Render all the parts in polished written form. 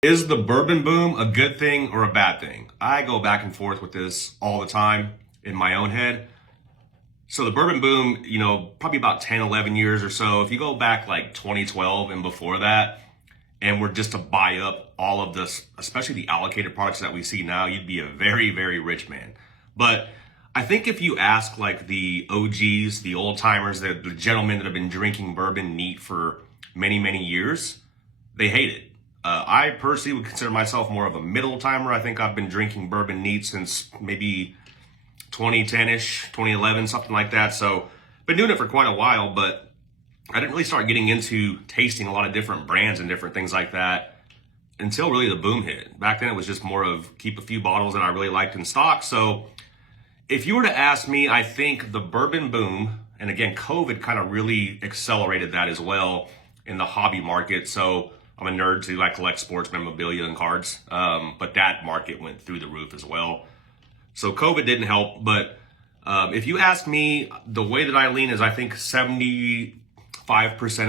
Is the bourbon boom a good thing or a bad thing? I go back and forth with this all the time in my own head. So the bourbon boom, probably about 10, 11 years or so. If you go back like 2012 and before that, and we're just to buy up all of this, especially the allocated products that we see now, you'd be a very, very rich man. But I think if you ask like the OGs, the old timers, the gentlemen that have been drinking bourbon neat for many, many years, they hate it. I personally would consider myself more of a middle timer. I think I've been drinking bourbon neat since maybe 2010-ish, 2011, something like that. So been doing it for quite a while, but I didn't really start getting into tasting a lot of different brands and different things like that until really the boom hit. Back then it was just more of keep a few bottles that I really liked in stock. So if you were to ask me, I think the bourbon boom, and again, COVID kind of really accelerated that as well in the hobby market. So I'm a nerd too. I collect sports memorabilia and cards, but that market went through the roof as well. So COVID didn't help, but if you ask me, the way that I lean is I think 75%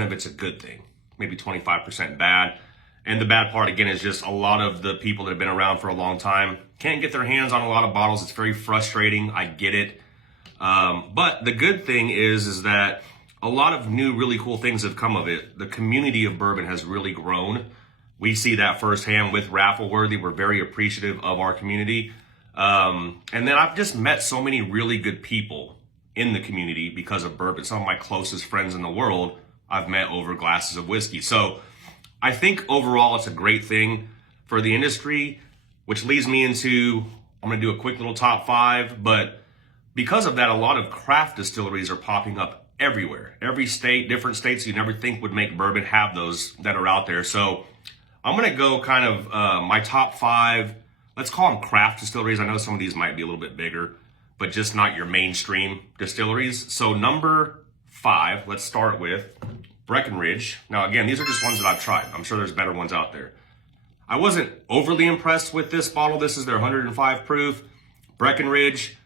of it's a good thing, maybe 25% bad. And the bad part, again, is just a lot of the people that have been around for a long time can't get their hands on a lot of bottles. It's very frustrating. I get it. But the good thing is that a lot of new, really cool things have come of it. The community of bourbon has really grown. We see that firsthand with Raffle Worthy. We're very appreciative of our community. And then I've just met so many really good people in the community because of bourbon. Some of my closest friends in the world I've met over glasses of whiskey. So I think overall it's a great thing for the industry, which leads me into, I'm going to do a quick little top 5, but because of that, a lot of craft distilleries are popping up everywhere. Every state, different states you never think would make bourbon have those that are out there. So I'm going to go kind of my top 5, let's call them craft distilleries. I know some of these might be a little bit bigger, but just not your mainstream distilleries. So number 5, let's start with Breckenridge. Now, again, these are just ones that I've tried. I'm sure there's better ones out there. I wasn't overly impressed with this bottle. This is their 105 proof Breckenridge.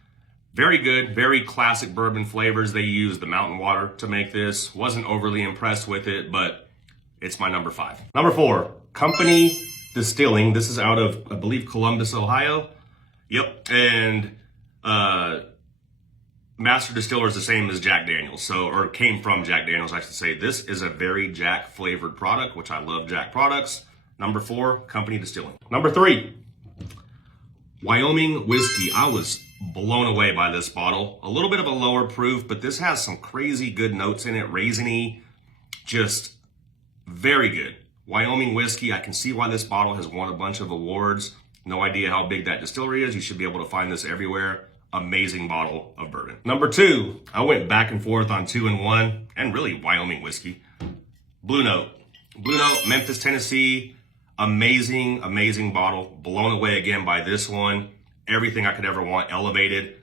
Very good, very classic bourbon flavors. They use the mountain water to make this. Wasn't overly impressed with it, but it's my number 5. Number 4, Company Distilling. This is out of, I believe, Columbus, Ohio. Yep, and master distiller is the same as Jack Daniels, or came from Jack Daniels, I should say. This is a very Jack flavored product, which I love Jack products. Number 4, Company Distilling. Number 3, Wyoming Whiskey. I was blown away by this bottle. A little bit of a lower proof, but this has some crazy good notes in it. Raisiny, just very good. Wyoming Whiskey, I can see why this bottle has won a bunch of awards. No idea how big that distillery is. You should be able to find this everywhere. Amazing bottle of bourbon. Number 2, I went back and forth on 2 and 1, and really Wyoming Whiskey. Blue Note. Blue Note, Memphis, Tennessee. Amazing, amazing bottle. Blown away again by this one. Everything I could ever want, elevated.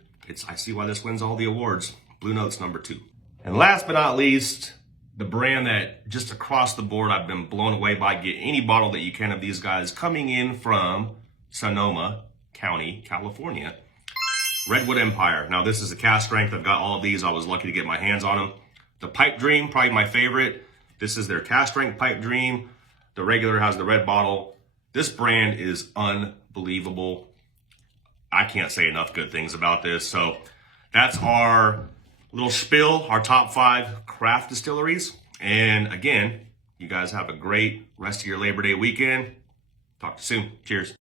I see why this wins all the awards. Blue Note's number 2. And last but not least, the brand that just across the board I've been blown away by. Get any bottle that you can of these guys, coming in from Sonoma County, California. Redwood Empire. Now this is a cask strength. I've got all of these. I was lucky to get my hands on them. The Pipe Dream, probably my favorite. This is their cask strength Pipe Dream. The regular has the red bottle. This brand is unbelievable. I can't say enough good things about this. So that's our little spiel, our top 5 craft distilleries. And again, you guys have a great rest of your Labor Day weekend. Talk to you soon. Cheers.